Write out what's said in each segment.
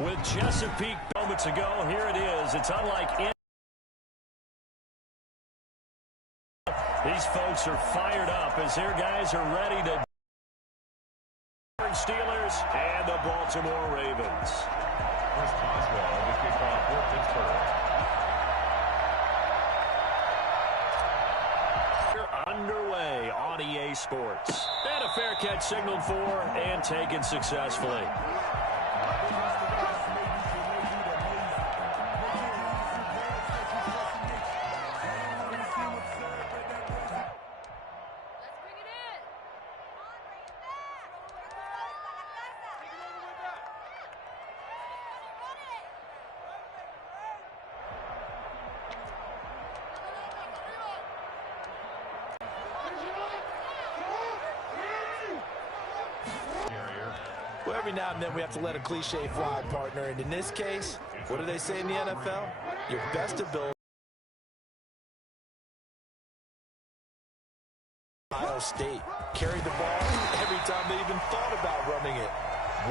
With Chesapeake moments ago, here it is. It's unlike any. These folks are fired up as their guys are ready to. Steelers and the Baltimore Ravens. Chris Boswell, the kickoff for Pittsburgh. Underway on EA Sports. And a fair catch signaled for and taken successfully. Well, every now and then we have to let a cliche fly, partner. And in this case, what do they say in the NFL? Your best ability. Ohio State carried the ball every time they even thought about running it.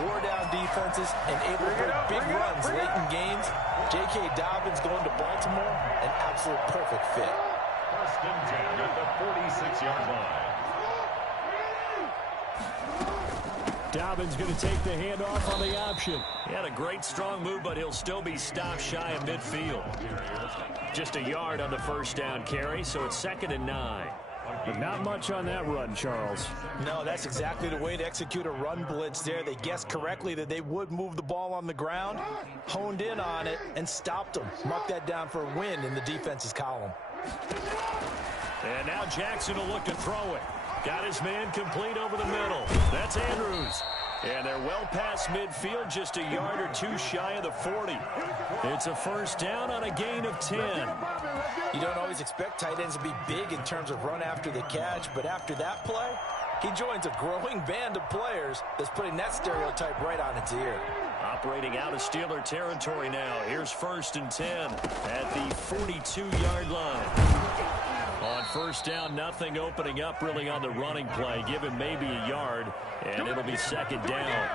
Wore down defenses and able to break big runs late in games. J.K. Dobbins going to Baltimore, an absolute perfect fit. First and 10 at the 46-yard line. Dobbins going to take the handoff on the option. He had a great strong move, but he'll still be stopped shy of midfield. Just a yard on the first down carry, so it's 2nd and 9. But not much on that run, Charles. No, that's exactly the way to execute a run blitz there. They guessed correctly that they would move the ball on the ground, honed in on it, and stopped them. Mark that down for a win in the defense's column. And now Jackson will look to throw it. Got his man complete over the middle. That's Andrews. And they're well past midfield, just a yard or two shy of the 40. It's a first down on a gain of 10. You don't always expect tight ends to be big in terms of run after the catch, but after that play, he joins a growing band of players that's putting that stereotype right on its ear. Operating out of Steeler territory now. Here's 1st and 10 at the 42-yard line. On first down, nothing opening up really on the running play. Give him maybe a yard, and it'll be 2nd down.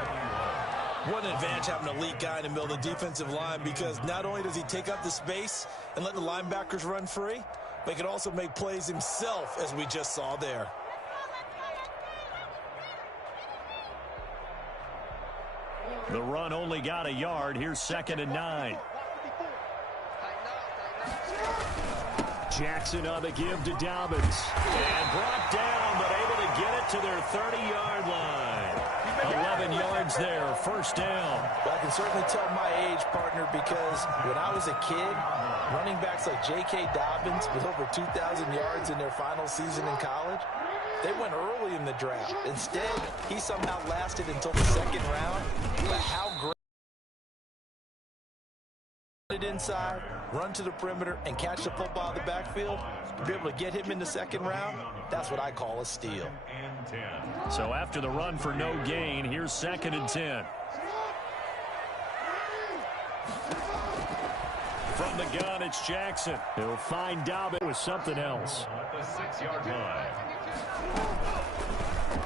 What an advantage having a elite guy in the middle of the defensive line, because not only does he take up the space and let the linebackers run free, but he can also make plays himself, as we just saw there. The run only got a yard. Here's 2nd and 9. Jackson on the give to Dobbins. And brought down, but able to get it to their 30-yard line. 11 yards there, 1st down. But I can certainly tell my age, partner, because when I was a kid, running backs like J.K. Dobbins with over 2,000 yards in their final season in college, they went early in the draft. Instead, he somehow lasted until the 2nd round. But how great. Inside, run to the perimeter, and catch the football out of the backfield, to be able to get him in the 2nd round, that's what I call a steal. So after the run for no gain, here's 2nd and 10. From the gun, it's Jackson. He'll find Dobbins with something else. At the 6-yard line.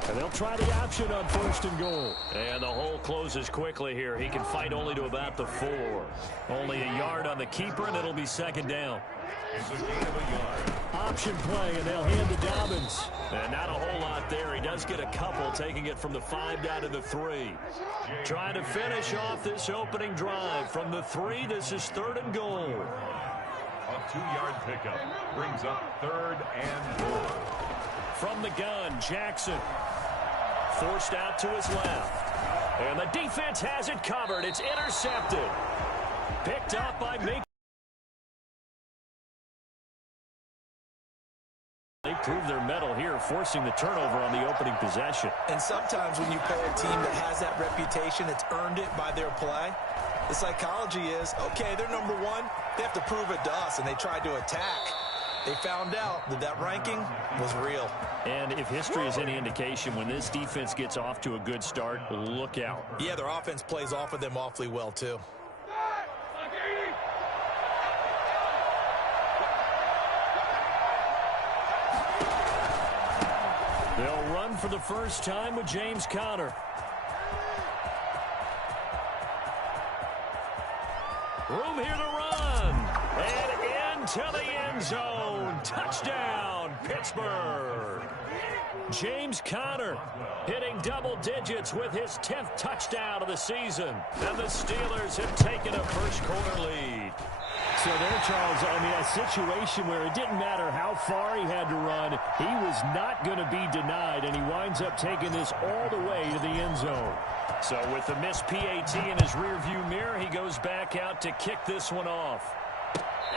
And they'll try the option on 1st and goal. And the hole closes quickly here. He can fight only to about the 4. Only a yard on the keeper, and it'll be 2nd down. It's a gain of a yard. Option play, and they'll hand to Dobbins. And not a whole lot there. He does get a couple, taking it from the 5 down to the 3. Trying to finish off this opening drive. From the 3, this is 3rd and goal. A 2-yard pickup brings up 3rd and goal. From the gun, Jackson. Forced out to his left. And the defense has it covered. It's intercepted. Picked up by Mink. They prove their mettle here, forcing the turnover on the opening possession. And sometimes when you play a team that has that reputation, it's earned it by their play. The psychology is, okay, they're number 1. They have to prove it to us, and they tried to attack. They found out that that ranking was real. And if history is any indication, when this defense gets off to a good start, look out. Yeah, their offense plays off of them awfully well, too. They'll run for the first time with James Conner. Room here to run. And into the end zone. Touchdown, Pittsburgh. James Conner hitting double digits with his 10th touchdown of the season. And the Steelers have taken a first-quarter lead. So there, Charles, I mean, a situation where it didn't matter how far he had to run, he was not going to be denied, and he winds up taking this all the way to the end zone. So with the missed PAT in his rearview mirror, he goes back out to kick this one off.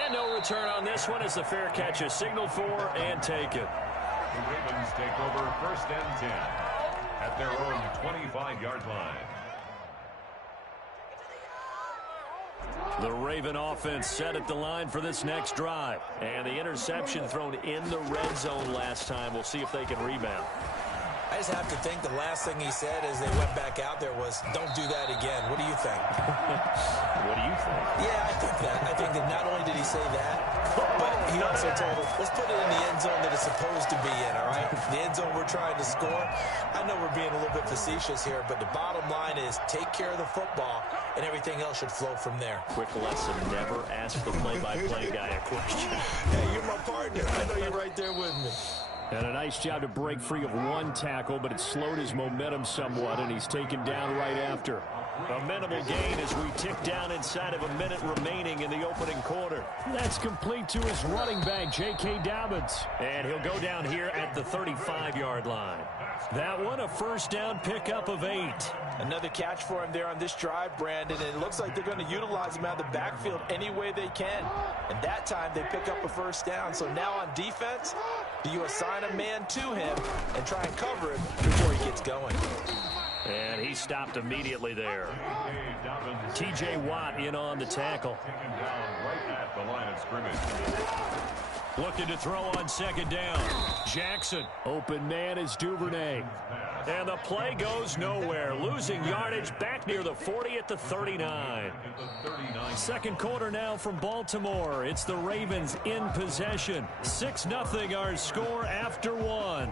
And no return on this one as the fair catch is signaled for and taken. The Ravens take over first and 10 at their own 25-yard line. The Raven offense set at the line for this next drive. And the interception thrown in the red zone last time. We'll see if they can rebound. I just have to think the last thing he said as they went back out there was, don't do that again. What do you think? What do you think? Yeah, I think that. I think that not only did he say that, but he also told us, let's put it in the end zone that it's supposed to be in, all right? The end zone we're trying to score. I know we're being a little bit facetious here, but the bottom line is take care of the football, and everything else should flow from there. Quick lesson, never ask the play-by-play guy a question. Hey, you're my partner. I know you're right there with me. And a nice job to break free of one tackle, but it slowed his momentum somewhat, and he's taken down right after. A minimal gain as we tick down inside of a minute remaining in the opening quarter. That's complete to his running back, J.K. Dobbins. And he'll go down here at the 35-yard line. That one, a first down pickup of 8. Another catch for him there on this drive, Brandon, and it looks like they're going to utilize him out of the backfield any way they can. And that time they pick up a first down. So now on defense, do you assign a man to him and try and cover him before he gets going? And he stopped immediately there. T.J. Watt in on the tackle. Taken down right at the line of scrimmage. Looking to throw on second down. Jackson. Open man is Duvernay. And the play goes nowhere. Losing yardage back near the 40 at the 39. Second quarter now from Baltimore. It's the Ravens in possession. 6-0 our score after one.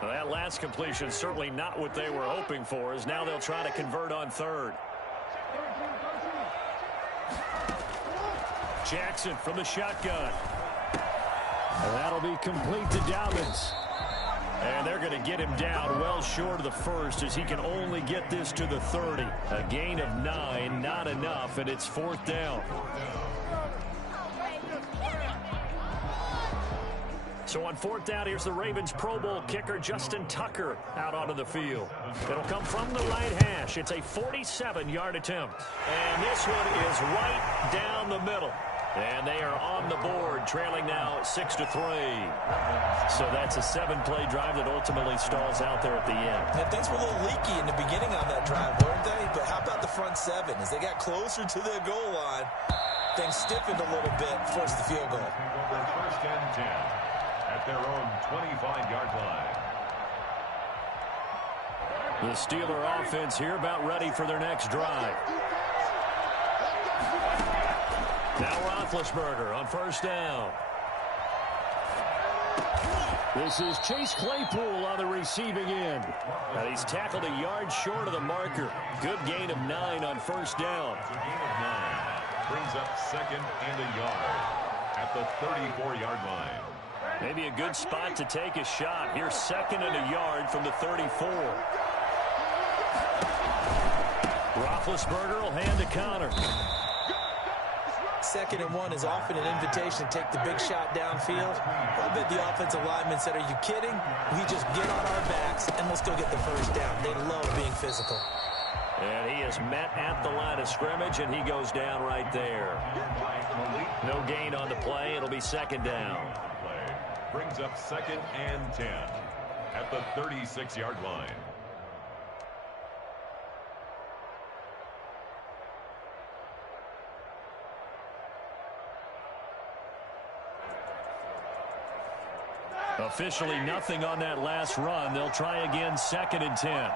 Well, that last completion certainly not what they were hoping for, as now they'll try to convert on third. Jackson from the shotgun. That'll be complete to Dobbins. And they're going to get him down well short of the first as he can only get this to the 30. A gain of 9, not enough, and it's fourth down. So on fourth down, here's the Ravens Pro Bowl kicker, Justin Tucker, out onto the field. It'll come from the right hash. It's a 47-yard attempt. And this one is right down the middle. And they are on the board, trailing now 6-3. So that's a 7-play drive that ultimately stalls out there at the end. And things were a little leaky in the beginning on that drive, weren't they? But how about the front seven? As they got closer to their goal line, things stiffened a little bit, forced the field goal. First and 10 at their own 25-yard line. The Steeler offense here about ready for their next drive. Now Roethlisberger on first down. This is Chase Claypool on the receiving end. And he's tackled a yard short of the marker. Good gain of 9 on first down. It's a gain of 9. Brings up second and a yard at the 34-yard line. Maybe a good spot to take a shot. Here's second and a yard from the 34. Roethlisberger will hand to Conner. Second and 1 is often an invitation to take the big shot downfield. I bet the offensive lineman said, are you kidding? We just get on our backs and let's go get the first down. They love being physical. And he is met at the line of scrimmage, and he goes down right there. No gain on the play. It'll be second down. Brings up second and 10 at the 36-yard line. Officially nothing on that last run. They'll try again second and 10.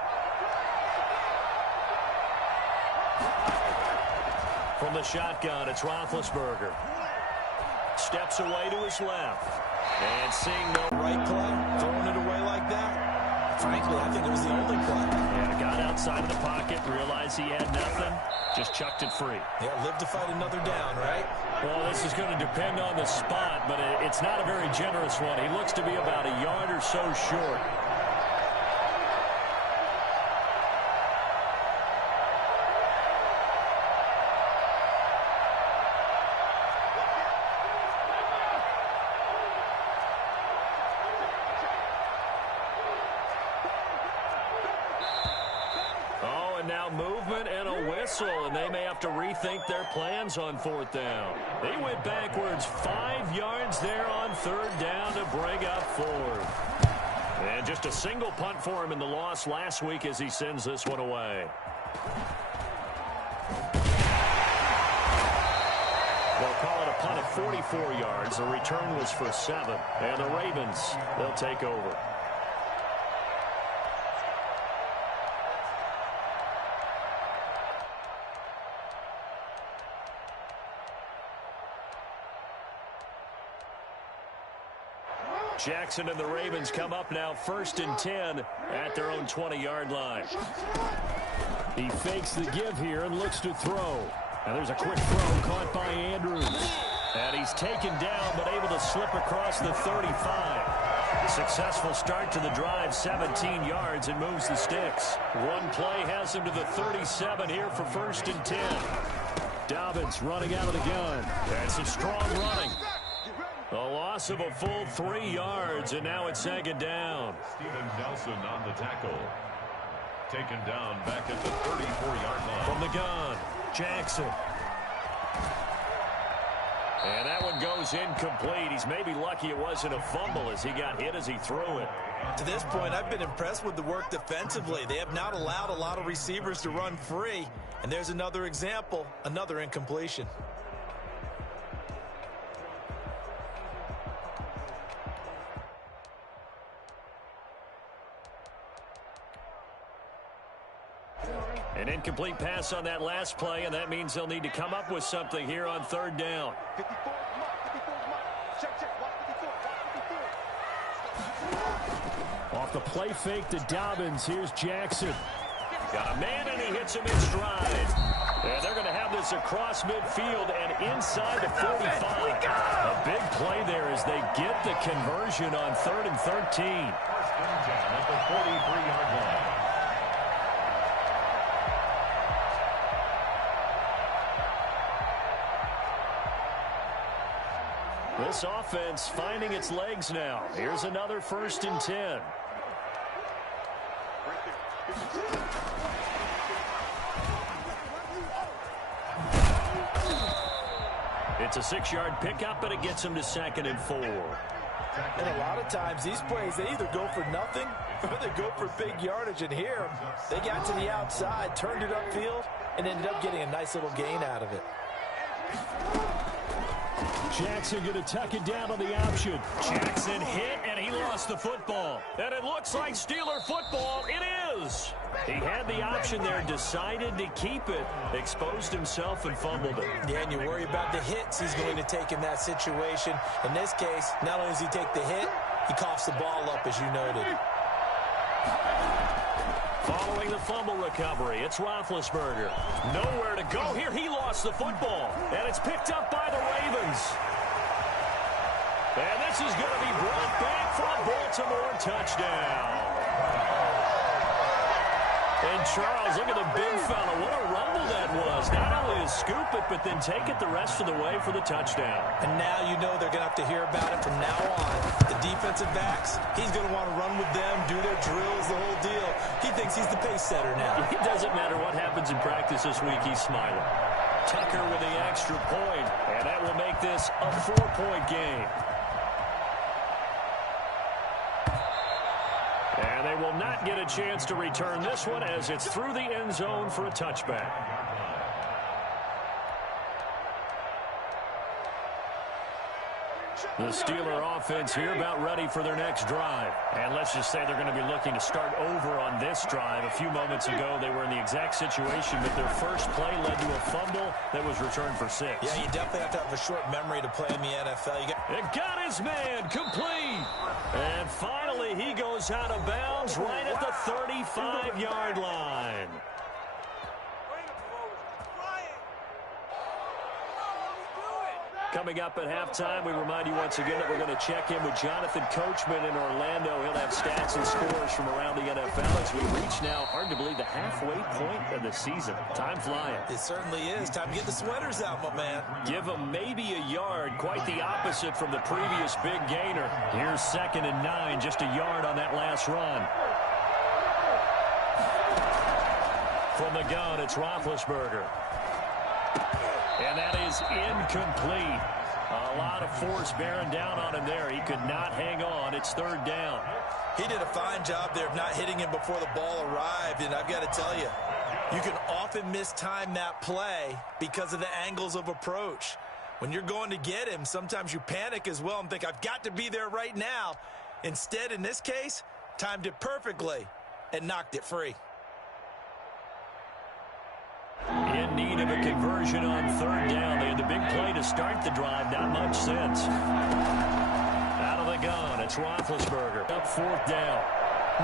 From the shotgun, it's Roethlisberger. steps away to his left. And seeing no right play, throwing it away like that, frankly, I think it was the only play. Yeah, got outside of the pocket, realized he had nothing, just chucked it free. Yeah, live to fight another down, right? Well, this is going to depend on the spot, but it's not a very generous one. He looks to be about a yard or so short. Movement and a whistle, and they may have to rethink their plans on fourth down. They went backwards 5 yards there on third down to bring up fourth. And just a single punt for him in the loss last week as he sends this one away. They'll call it a punt of 44 yards. The return was for 7. And the Ravens, they'll take over. Jackson and the Ravens come up now 1st and 10 at their own 20-yard line. He fakes the give here and looks to throw. And there's a quick throw caught by Andrews. And he's taken down but able to slip across the 35. Successful start to the drive, 17 yards, and moves the sticks. One play has him to the 37 here for 1st and 10. Dobbins running out of the gun. That's some strong running. A loss of a full 3 yards, and now it's 2nd down. Steven Nelson on the tackle. Taken down back at the 34-yard line. From the gun, Jackson. And that one goes incomplete. He's maybe lucky it wasn't a fumble as he got hit as he threw it. To this point, I've been impressed with the work defensively. They have not allowed a lot of receivers to run free. And there's another example, another incompletion. An incomplete pass on that last play, and that means they'll need to come up with something here on 3rd down. Off the play fake to Dobbins. Here's Jackson. Got a man, and he hits him in stride. And they're going to have this across midfield and inside the 45. A big play there as they get the conversion on 3rd and 13. At the 43-yard line. This offense finding its legs now. Here's another 1st and 10. It's a 6-yard pickup, but it gets him to 2nd and 4. And a lot of times, these plays, they either go for nothing or they go for big yardage. And here, they got to the outside, turned it upfield, and ended up getting a nice little gain out of it. Jackson going to tuck it down on the option. Jackson hit, and he lost the football. And it looks like Steeler football. It is. He had the option there, decided to keep it, exposed himself, and fumbled it. Yeah, and you worry about the hits he's going to take in that situation. In this case, not only does he take the hit, he coughs the ball up, as you noted. Following the fumble recovery, it's Roethlisberger. Nowhere to go here. He lost the football, and it's picked up by the Ravens. And this is going to be brought back for a Baltimore touchdown. And Charles, look at the big fella. What a rumble that was. Not only to scoop it, but then take it the rest of the way for the touchdown. And now you know they're going to have to hear about it from now on. The defensive backs, he's going to want to run with them, do their drills, the whole deal. He thinks he's the pace setter now. It doesn't matter what happens in practice this week, he's smiling. Tucker with the extra point, and that will make this a 4-point game. And they will not get a chance to return this one as it's through the end zone for a touchback. The Steeler offense here about ready for their next drive. And let's just say they're going to be looking to start over on this drive. A few moments ago, they were in the exact situation, but their first play led to a fumble that was returned for 6. Yeah, you definitely have to have a short memory to play in the NFL. It got his man complete. And finally, he goes out of bounds right at the 35-yard line. Coming up at halftime, we remind you once again that we're going to check in with Jonathan Coachman in Orlando. He'll have stats and scores from around the NFL as we reach now, hard to believe, the halfway point of the season. Time flying. It certainly is. Time to get the sweaters out, my man. Give him maybe a yard, quite the opposite from the previous big gainer. Here's 2nd and 9, just a yard on that last run. From the gun, it's Roethlisberger. And that is incomplete. A lot of force bearing down on him there. He could not hang on. It's 3rd down. He did a fine job there of not hitting him before the ball arrived. And I've got to tell you, you can often mistime that play because of the angles of approach. When you're going to get him, sometimes you panic as well and think, I've got to be there right now. Instead, in this case, timed it perfectly and knocked it free. In need of a conversion on 3rd down. They had the big play to start the drive. Not much sense. Out of the gun, it's Roethlisberger. Up 4th down.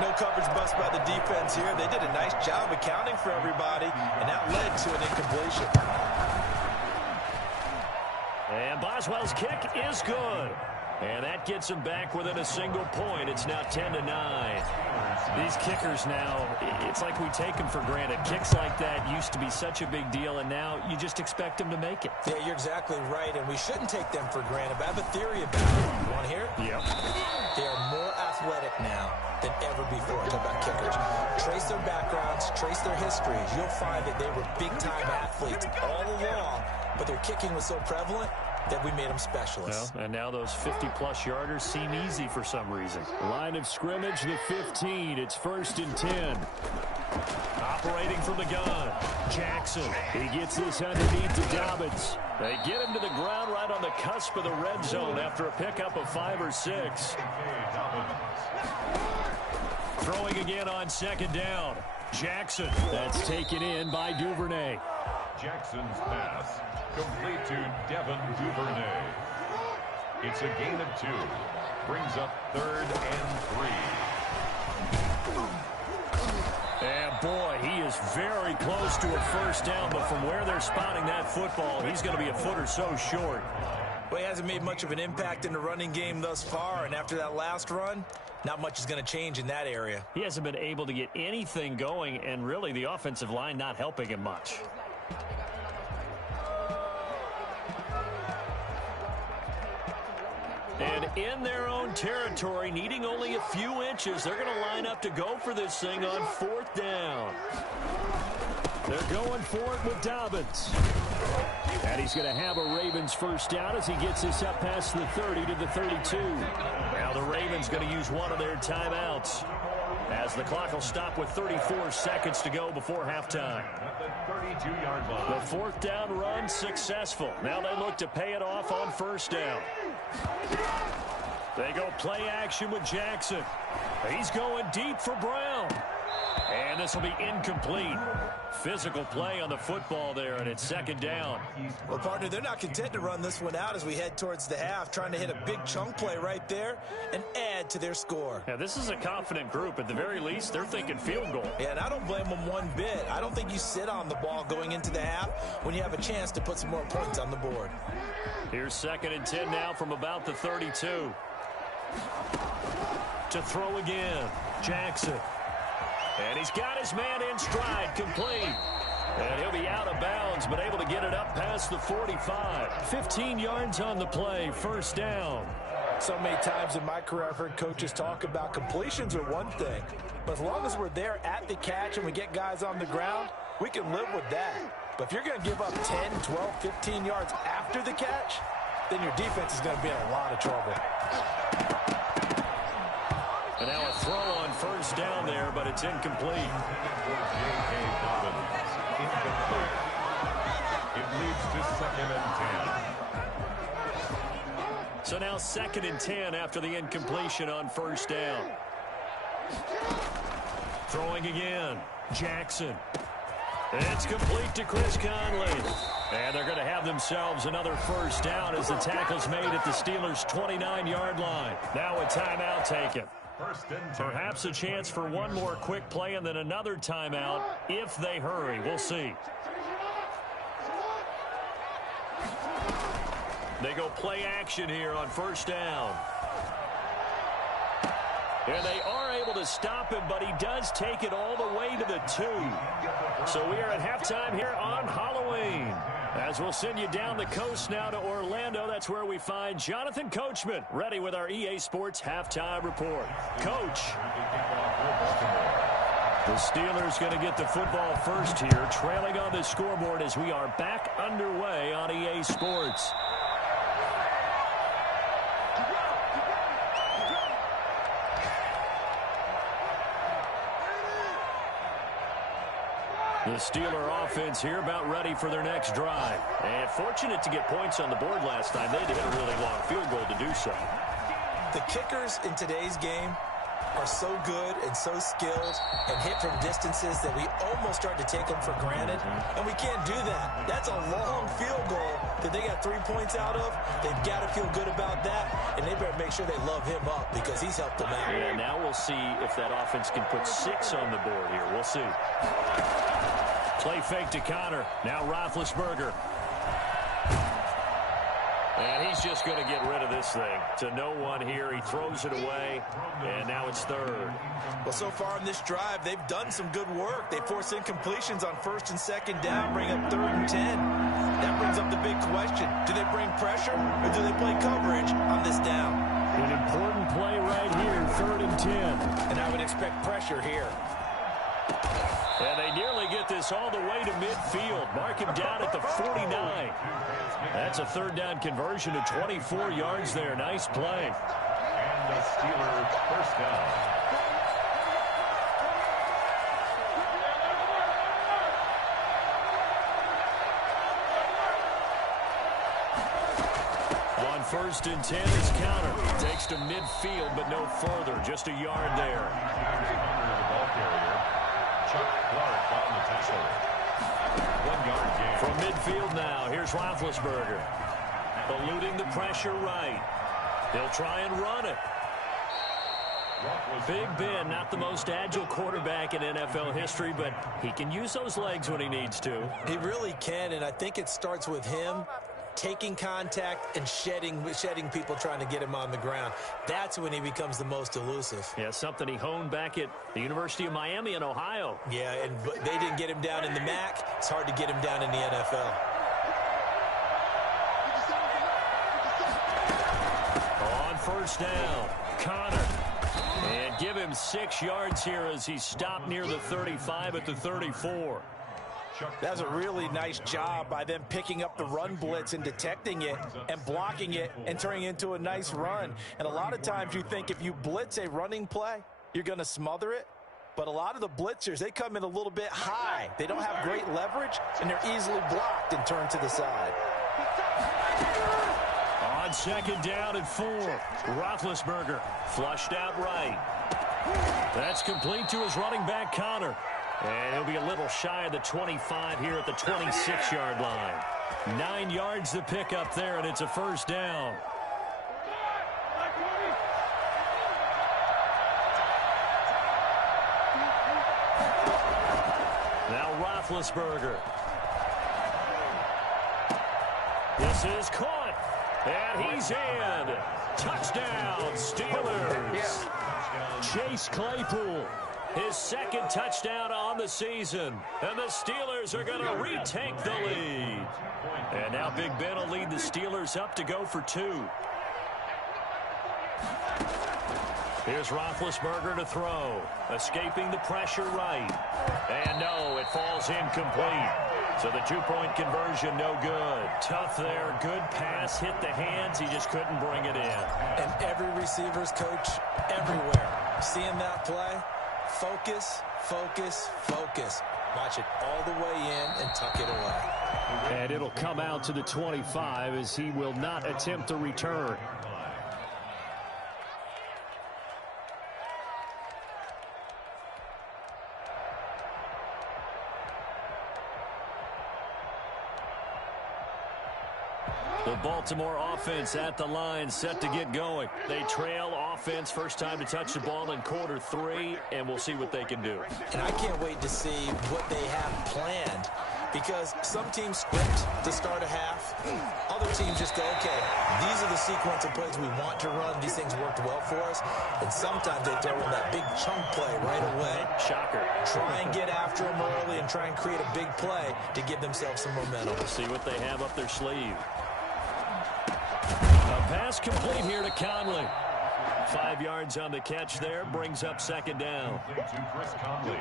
No coverage bust by the defense here. They did a nice job accounting for everybody, and that led to an incompletion. And Boswell's kick is good. And that gets him back within a single point. It's now 10-9. These kickers now, it's like we take them for granted. Kicks like that used to be such a big deal, and now you just expect them to make it. Yeah, you're exactly right, and we shouldn't take them for granted. But I have a theory about it. You want to hear it? Yep. They are more athletic now than ever before. Talk about kickers. Trace their backgrounds, trace their histories. You'll find that they were big-time athletes all along, but their kicking was so prevalent that we made them specialists. Well, and now those 50-plus yarders seem easy for some reason. Line of scrimmage, the 15. It's 1st and 10. Operating from the gun, Jackson. He gets this underneath to Dobbins. They get him to the ground right on the cusp of the red zone after a pickup of 5 or 6. Throwing again on 2nd down. Jackson. That's taken in by Duvernay. Jackson's pass complete to Devin Duvernay. It's a gain of 2. Brings up 3rd and 3. And boy, he is very close to a 1st down, but from where they're spotting that football, he's going to be a foot or so short. Well, he hasn't made much of an impact in the running game thus far, and after that last run, not much is going to change in that area. He hasn't been able to get anything going, and really the offensive line not helping him much. And in their own territory, needing only a few inches, they're going to line up to go for this thing on 4th down. They're going for it with Dobbins. And he's going to have a Ravens 1st down as he gets this up past the 30 to the 32. Now the Ravens going to use one of their timeouts as the clock will stop with 34 seconds to go before halftime. At the 32-yard line. The 4th down run successful. Now they look to pay it off on 1st down. They go play action with Jackson. He's going deep for Brown. And this will be incomplete. Physical play on the football there, and it's 2nd down. Well, partner, they're not content to run this one out as we head towards the half, trying to hit a big chunk play right there and add to their score. Yeah, this is a confident group. At the very least, they're thinking field goal. Yeah, and I don't blame them one bit. I don't think you sit on the ball going into the half when you have a chance to put some more points on the board. Here's 2nd and 10 now from about the 32. To throw again, Jackson. And he's got his man in stride, complete. And he'll be out of bounds, but able to get it up past the 45. 15 yards on the play, 1st down. So many times in my career, I've heard coaches talk about completions are one thing. But as long as we're there at the catch and we get guys on the ground, we can live with that. But if you're going to give up 10, 12, 15 yards after the catch, then your defense is going to be in a lot of trouble. And now a throw on 1st down there, but it's incomplete. J.K. Dobbins, incomplete. It leads to 2nd and 10. So now 2nd and 10 after the incompletion on first down. Throwing again. Jackson. It's complete to Chris Conley. And they're going to have themselves another first down as the tackle's made at the Steelers' 29-yard line. Now a timeout taken. Perhaps a chance for one more quick play and then another timeout if they hurry. We'll see. They go play action here on first down. And they are able to stop him, but he does take it all the way to the 2. So we are at halftime here on Halloween. As we'll send you down the coast now to Orlando, that's where we find Jonathan Coachman, ready with our EA Sports Halftime Report. Coach. The Steelers going to get the football first here, trailing on the scoreboard as we are back underway on EA Sports. The Steeler offense here about ready for their next drive. And fortunate to get points on the board last time. They hit a really long field goal to do so. The kickers in today's game are so good and so skilled and hit from distances that we almost start to take them for granted. And we can't do that. That's a long field goal that they got 3 points out of. They've got to feel good about that. And they better make sure they love him up because he's helped them out. Yeah, now we'll see if that offense can put 6 on the board here. We'll see. Play fake to Connor. Now Roethlisberger. And he's just going to get rid of this thing. To no one here. He throws it away. And now it's 3rd. Well, so far in this drive, they've done some good work. They force incompletions on 1st and 2nd down, bring up 3rd and 10. That brings up the big question. Do they bring pressure or do they play coverage on this down? An important play right here, 3rd and 10. And I would expect pressure here. And they nearly get this all the way to midfield. Mark him down at the 49. That's a 3rd down conversion to 24 yards there. Nice play. And the Steelers first down. On 1st and 10 is Counter. Takes to midfield, but no further. Just a yard there. Chuck Clark on the tackle. 1 yard gain. From midfield now, here's Roethlisberger. Eluding the pressure right. He'll try and run it. Big Ben, not the most agile quarterback in NFL history, but he can use those legs when he needs to. He really can, and I think it starts with him taking contact and shedding people trying to get him on the ground. That's when he becomes the most elusive. Yeah, something he honed back at the University of Miami in Ohio. Yeah, and they didn't get him down in the MAC. It's hard to get him down in the NFL. On 1st down, Connor. And give him 6 yards here as he's stopped near the 35 at the 34. That's a really nice job by them picking up the run blitz and detecting it and blocking it and turning it into a nice run. And a lot of times you think if you blitz a running play, you're going to smother it. But a lot of the blitzers, they come in a little bit high. They don't have great leverage, and they're easily blocked and turned to the side. On 2nd down and 4, Roethlisberger flushed out right. That's complete to his running back, Connor. And he'll be a little shy of the 25 here at the 26-yard line. 9 yards to pick up there, and it's a 1st down. Now Roethlisberger. This is caught, and he's in. Touchdown, Steelers. Chase Claypool. His 2nd touchdown on the season. And the Steelers are going to retake the lead. And now Big Ben will lead the Steelers up to go for 2. Here's Roethlisberger to throw. Escaping the pressure right. And no, it falls incomplete. So the 2-point conversion, no good. Tough there. Good pass. Hit the hands. He just couldn't bring it in. And every receiver's coach everywhere. Seeing that play, focus, focus, focus. Watch it all the way in and tuck it away. And it'll come out to the 25 as he will not attempt to return. The Baltimore offense at the line, set to get going. They trail offense, first time to touch the ball in quarter 3, and we'll see what they can do. And I can't wait to see what they have planned, because some teams script to start a half. Other teams just go, okay, these are the sequence of plays we want to run. These things worked well for us. And sometimes they throw in that big chunk play right away. Shocker. Try and get after them early and try and create a big play to give themselves some momentum. We'll see what they have up their sleeve. A pass complete here to Conley. 5 yards on the catch there, brings up second down. To Chris Conley.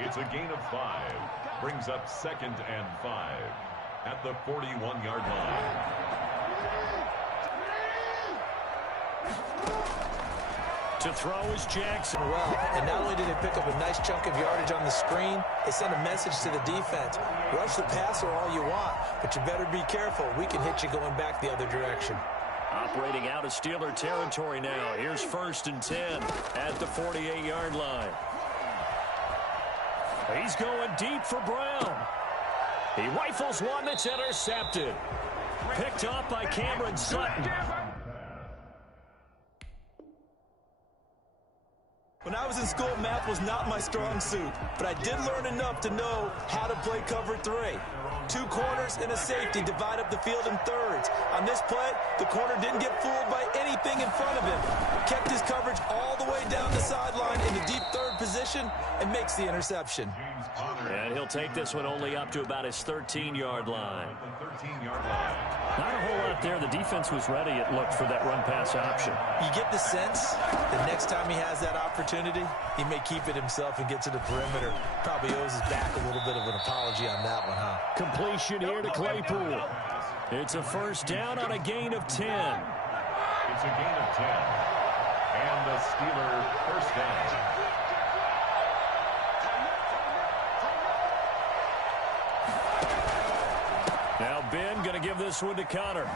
It's a gain of 5. Brings up 2nd and 5 at the 41-yard line. To throw is Jackson. Well, and not only did they pick up a nice chunk of yardage on the screen, they sent a message to the defense. Rush the passer all you want, but you better be careful. We can hit you going back the other direction. Operating out of Steeler territory now. Here's 1st and 10 at the 48-yard line. He's going deep for Brown. He rifles one that's intercepted. Picked up by Cameron Sutton. When I was in school, math was not my strong suit, but I did learn enough to know how to play cover 3. 2 corners and a safety divide up the field in thirds. On this play, the corner didn't get fooled by anything in front of him. Kept his coverage all the way down the sideline in the deep third position and makes the interception. And he'll take this one only up to about his 13-yard line. Not a whole lot there. The defense was ready, it looked, for that run-pass option. You get the sense that next time he has that opportunity, he may keep it himself and get to the perimeter. Probably owes his back a little bit of an apology on that one, huh? Completion here to Claypool. It's a first down on a gain of 10. It's a gain of 10. And the Steeler first down. Now Ben going to give this one to Connor.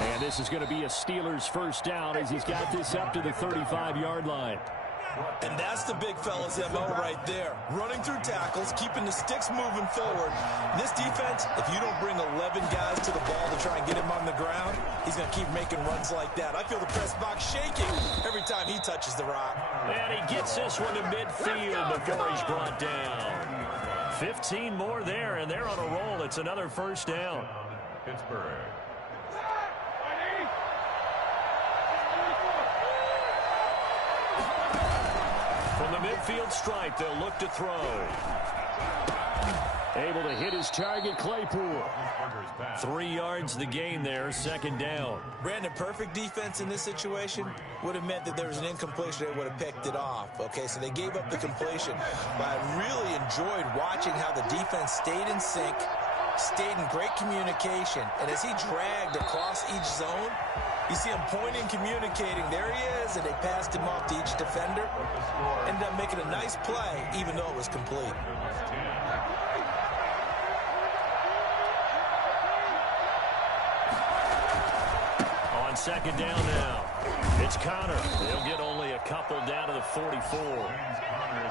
And this is going to be a Steelers first down as he's got this up to the 35-yard line. And that's the big fella's MO right there. Running through tackles, keeping the sticks moving forward. This defense, if you don't bring 11 guys to the ball to try and get him on the ground, he's going to keep making runs like that. I feel the press box shaking every time he touches the rock. And he gets this one to midfield before he's brought down. 15 more there, and they're on a roll. It's another first down. Pittsburgh. From the midfield stripe, they'll look to throw. Able to hit his target, Claypool. 3 yards the gain there, second down. Brandon, perfect defense in this situation would have meant that there was an incompletion. They would have picked it off. Okay, so they gave up the completion. But I really enjoyed watching how the defense stayed in sync, stayed in great communication. And as he dragged across each zone, you see him pointing, communicating. There he is, and they passed him off to each defender. Ended up making a nice play, even though it was complete. On second down now, it's Connor. They'll get only a couple down to the 44.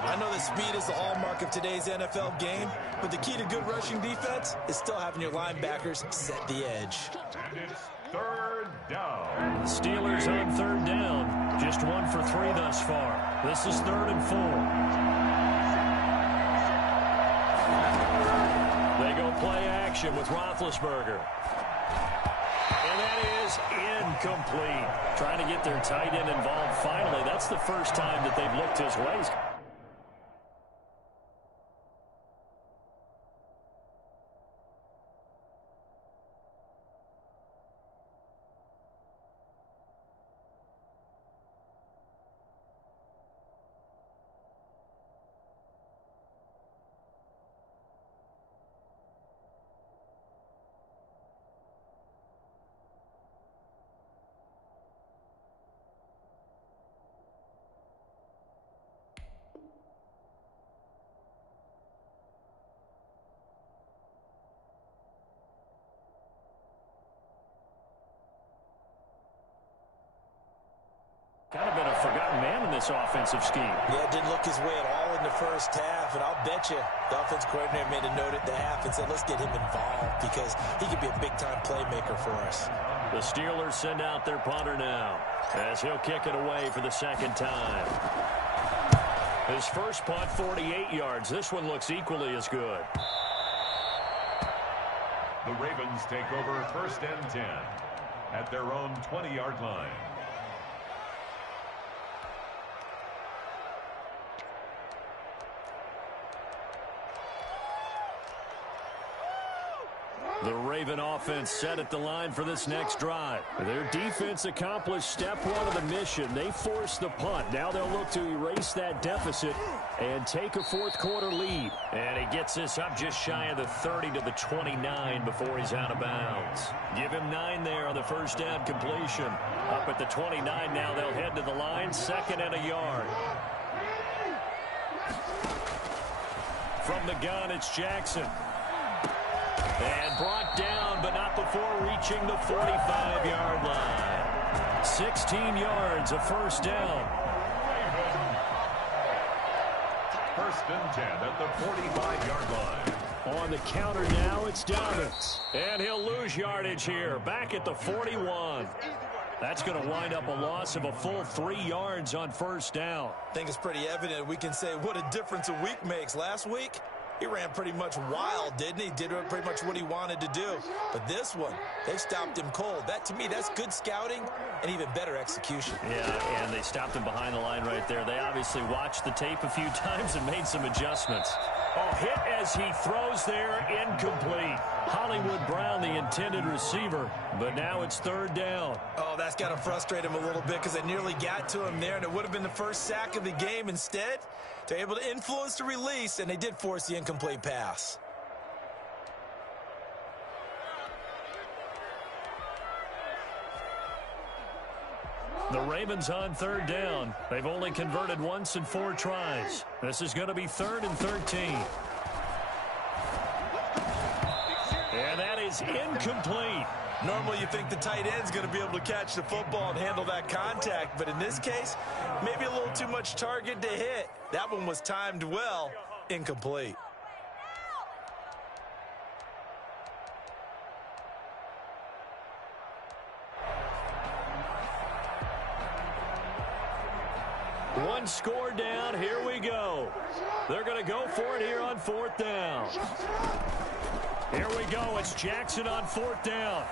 I know that speed is the hallmark of today's NFL game, but the key to good rushing defense is still having your linebackers set the edge. And it's third down. Steelers on third down. Just 1 for 3 thus far. This is 3rd and 4. They go play action with Roethlisberger. And that is incomplete. Trying to get their tight end involved finally. That's the first time that they've looked his ways. Kind of been a forgotten man in this offensive scheme. Yeah, it didn't look his way at all in the first half, and I'll bet you the offense coordinator made a note at the half and said, let's get him involved because he could be a big-time playmaker for us. The Steelers send out their punter now as he'll kick it away for the second time. His first punt, 48 yards. This one looks equally as good. The Ravens take over 1st and 10 at their own 20-yard line. The Raven offense set at the line for this next drive. Their defense accomplished step one of the mission. They forced the punt. Now they'll look to erase that deficit and take a fourth-quarter lead. And he gets this up just shy of the 30 to the 29 before he's out of bounds. Give him 9 there on the first down completion. Up at the 29 now, they'll head to the line, 2nd and a yard. From the gun, it's Jackson. And brought down, but not before reaching the 45-yard line. 16 yards, a first down. 1st and 10 at the 45-yard line. On the counter now, it's Dobbins. And he'll lose yardage here, back at the 41. That's going to wind up a loss of a full 3 yards on first down. I think it's pretty evident. We can say what a difference a week makes. Last week, he ran pretty much wild, didn't he? Did pretty much what he wanted to do. But this one, they stopped him cold. That, to me, that's good scouting and even better execution. Yeah, and they stopped him behind the line right there. They obviously watched the tape a few times and made some adjustments. Oh, hit as he throws there, incomplete. Hollywood Brown, the intended receiver, but now it's 3rd down. Oh, that's got to frustrate him a little bit because they nearly got to him there, and it would have been the first sack of the game. Instead, they're able to influence the release, and they did force the incomplete pass. The Ravens on 3rd down. They've only converted once in 4 tries. This is going to be 3rd and 13. And that is incomplete. Normally you think the tight end's going to be able to catch the football and handle that contact, but in this case, maybe a little too much target to hit. That one was timed well, incomplete. One score down. Here we go. They're going to go for it here on 4th down. Here we go. It's Jackson on 4th down.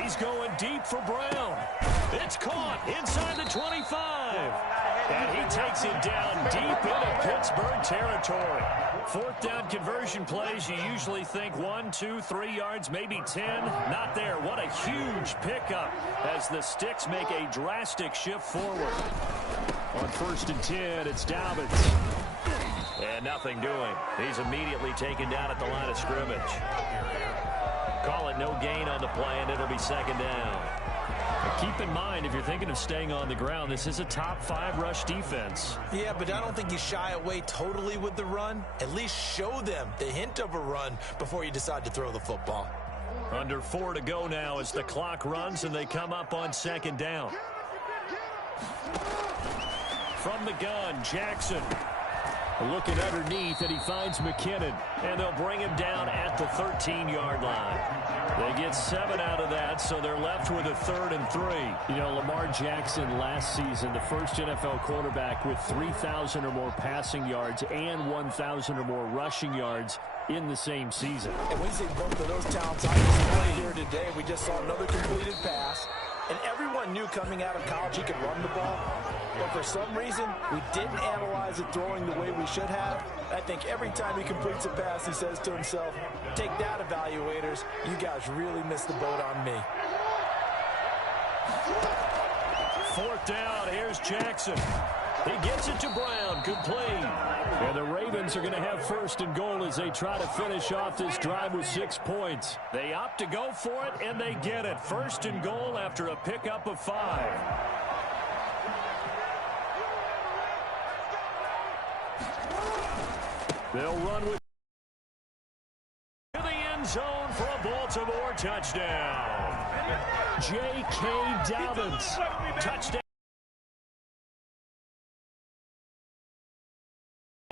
He's going deep for Brown. It's caught inside the 25. And he takes it down deep into Pittsburgh territory. 4th down conversion plays, you usually think 1, 2, 3 yards, maybe 10. Not there. What a huge pickup as the Sticks make a drastic shift forward. On 1st and 10, it's Dobbins. And nothing doing. He's immediately taken down at the line of scrimmage. Call it no gain on the play, and it'll be 2nd down. But keep in mind, if you're thinking of staying on the ground, this is a top 5 rush defense. Yeah, but I don't think you shy away totally with the run. At least show them the hint of a run before you decide to throw the football. Under 4 to go now as the clock runs, and they come up on 2nd down. From the gun, Jackson. Looking underneath, and he finds McKinnon. And they'll bring him down at the 13-yard line. They get 7 out of that, so they're left with a 3rd and 3. You know, Lamar Jackson last season, the first NFL quarterback with 3,000 or more passing yards and 1,000 or more rushing yards in the same season. And we see both of those talents on display here today. We just saw another completed pass. And everyone knew coming out of college he could run the ball. But for some reason, we didn't analyze it throwing the way we should have. I think every time he completes a pass, he says to himself, take that, evaluators. You guys really missed the boat on me. 4th down, here's Jackson. He gets it to Brown, complete. And the Ravens are going to have 1st and goal as they try to finish off this drive with 6 points. They opt to go for it, and they get it. 1st and goal after a pickup of 5. They'll run with to the end zone for a Baltimore touchdown. J.K. Dobbins. Touchdown.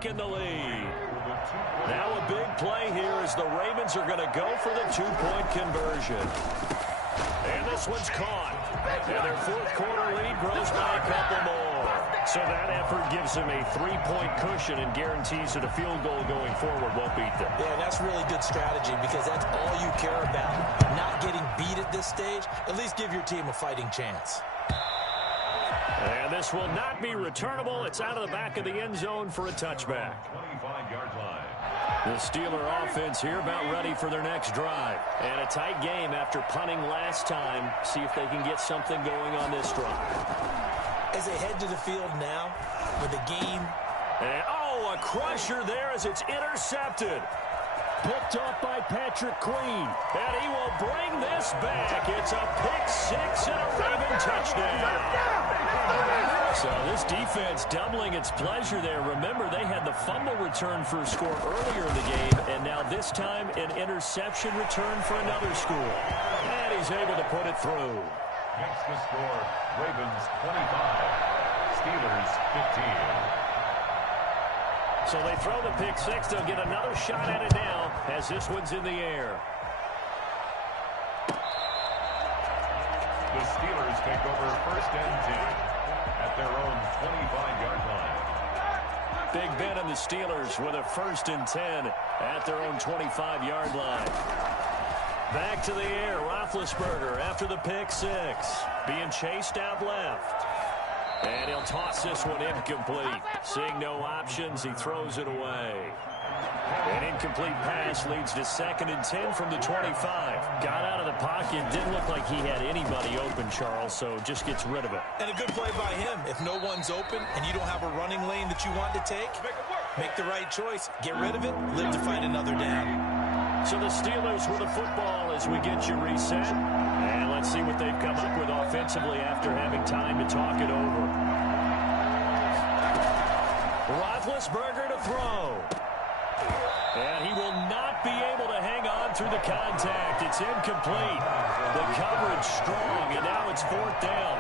taken the lead. Now a big play here as the Ravens are going to go for the two-point conversion. And this one's caught. And their fourth quarter lead grows by a couple more. So that effort gives them a 3-point cushion and guarantees that a field goal going forward won't beat them. Yeah, that's really good strategy because that's all you care about. Not getting beat at this stage, at least give your team a fighting chance. And this will not be returnable. It's out of the back of the end zone for a touchback. 25-yard line. The Steeler offense here about ready for their next drive. And a tight game after punting last time. See if they can get something going on this drive. As they head to the field now with a gain. And, a crusher there as it's intercepted. Picked off by Patrick Queen. And he will bring this back. It's a pick-6 and a Raven touchdown. So this defense doubling its pleasure there. Remember, they had the fumble return for a score earlier in the game, and now this time an interception return for another score. And he's able to put it through. Makes the score Ravens 25, Steelers 15. So they throw the pick-6. They'll get another shot at it now as this one's in the air. The Steelers take over 1st and 10 at their own 25-yard line. Big Ben and the Steelers with a 1st and 10 at their own 25-yard line. Back to the air, Roethlisberger after the pick-6. Being chased out left. And he'll toss this one incomplete. Seeing no options, he throws it away. An incomplete pass leads to 2nd and 10 from the 25. Got out of the pocket. Didn't look like he had anybody open, Charles, so just gets rid of it. And a good play by him. If no one's open and you don't have a running lane that you want to take, make the right choice. Get rid of it. Live to fight another down. So the Steelers with the football as we get you reset. And let's see what they've come up with offensively after having time to talk it over. Roethlisberger to throw. And he will not be able to hang on through the contact. It's incomplete. The coverage strong, and now it's 4th down.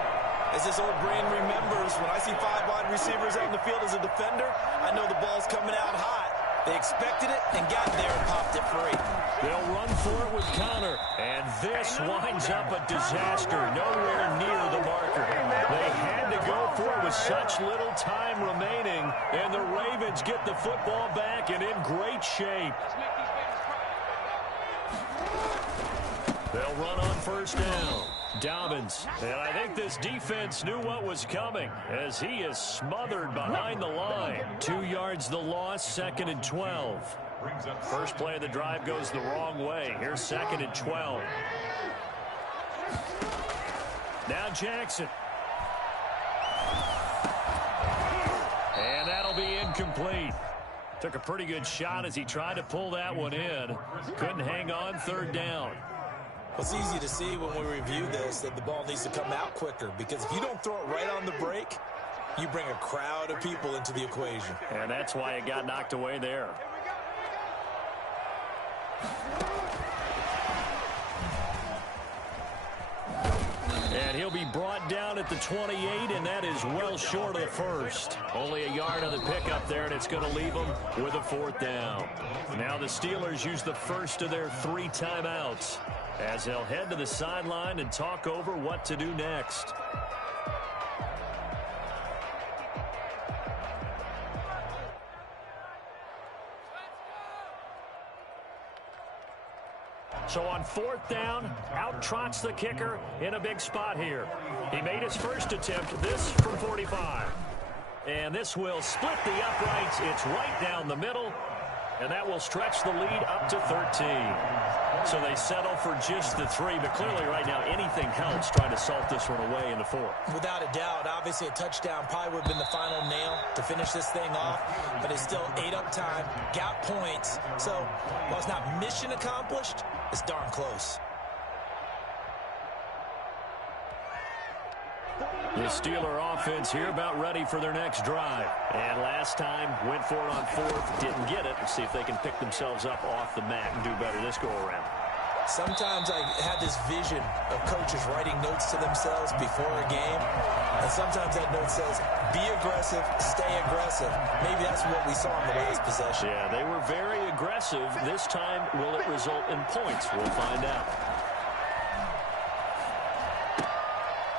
As this old brain remembers, when I see 5 wide receivers out in the field as a defender, I know the ball's coming out hot. They expected it and got there and popped it free. They'll run for it with Connor, and this winds up a disaster, nowhere near the marker. They had to go for it with such little time remaining, and the Ravens get the football back and in great shape. They'll run on 1st down. Dobbins, and I think this defense knew what was coming as he is smothered behind the line. 2 yards the loss, 2nd and 12. First play of the drive goes the wrong way. Here's 2nd and 12. Now Jackson. And that'll be incomplete. Took a pretty good shot as he tried to pull that one in. Couldn't hang on, 3rd down. It's easy to see when we review this that the ball needs to come out quicker because if you don't throw it right on the break, you bring a crowd of people into the equation. And that's why it got knocked away there. And he'll be brought down at the 28, and that is well short of the 1st. Only a yard on the pickup there, and it's going to leave them with a 4th down. Now the Steelers use the 1st of their 3 timeouts as they'll head to the sideline and talk over what to do next. So on 4th down, out trots the kicker in a big spot here. He made his first attempt, this from 45. And this will split the uprights. It's right down the middle, and that will stretch the lead up to 13. So they settle for just the 3, but clearly right now anything helps trying to salt this one away in the 4th. Without a doubt, obviously a touchdown probably would have been the final nail to finish this thing off, but it's still ate up time, got points. So while it's not mission accomplished, it's darn close. The Steeler offense here about ready for their next drive. And last time, went for it on 4th, didn't get it. Let's see if they can pick themselves up off the mat and do better this go-around. Sometimes I have this vision of coaches writing notes to themselves before a game, and sometimes that note says, be aggressive, stay aggressive. Maybe that's what we saw in the last possession. Yeah, they were very aggressive. This time, will it result in points? We'll find out.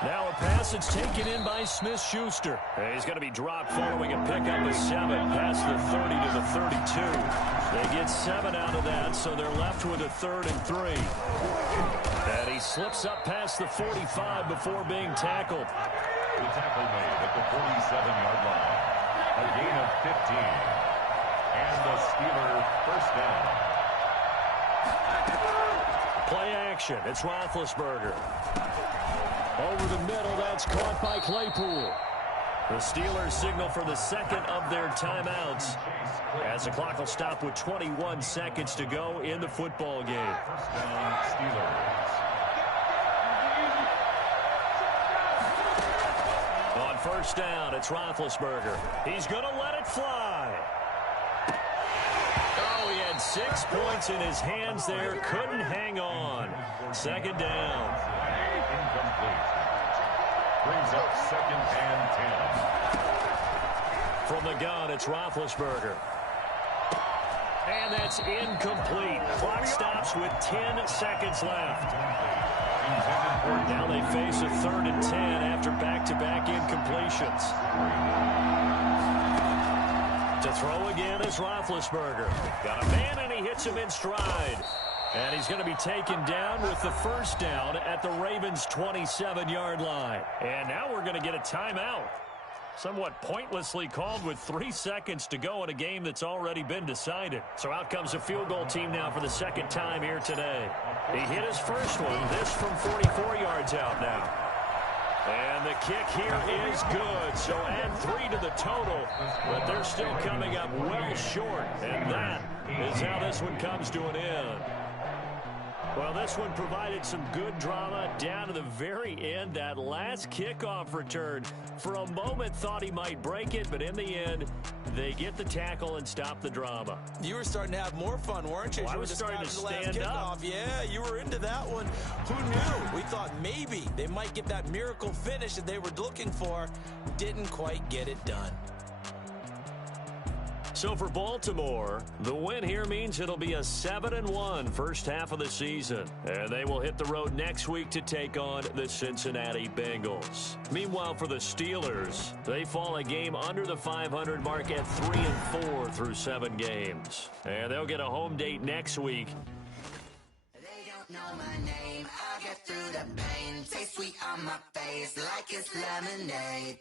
Now a pass that's taken in by Smith-Schuster. He's going to be dropped following a pickup of 7 past the 30 to the 32. They get 7 out of that, so they're left with a 3rd and 3. And he slips up past the 45 before being tackled. The tackle made at the 47-yard line. A gain of 15. And the Steeler first down. Play action. It's Roethlisberger. Over the middle, that's caught by Claypool. The Steelers signal for the second of their timeouts as the clock will stop with 21 seconds to go in the football game. First down, Steelers. On first down, it's Roethlisberger. He's going to let it fly. Oh, he had 6 points in his hands there. Couldn't hang on. Second down. Incomplete. Brings up 2nd and 10. From the gun, it's Roethlisberger. And that's incomplete. Clock stops with 10 seconds left. Now they face a 3rd and 10 after back-to-back incompletions. To throw again is Roethlisberger. Got a man, and he hits him in stride. And he's going to be taken down with the first down at the Ravens' 27-yard line. And now we're going to get a timeout. Somewhat pointlessly called with 3 seconds to go in a game that's already been decided. So out comes a field goal team now for the second time here today. He hit his first one. This from 44 yards out now. And the kick here is good. So add 3 to the total. But they're still coming up well short. And that is how this one comes to an end. Well, this one provided some good drama down to the very end. That last kickoff return, for a moment, thought he might break it, but in the end, they get the tackle and stop the drama. You were starting to have more fun, weren't you? Well, I was starting to stand up. Yeah, you were into that one. Who knew? We thought maybe they might get that miracle finish that they were looking for. Didn't quite get it done. So for Baltimore, the win here means it'll be a 7-1 first half of the season. And they will hit the road next week to take on the Cincinnati Bengals. Meanwhile, for the Steelers, they fall a game under the 500 mark at 3-4 through 7 games. And they'll get a home date next week. They don't know my name. I'll get through the pain. Taste sweet on my face like it's lemonade.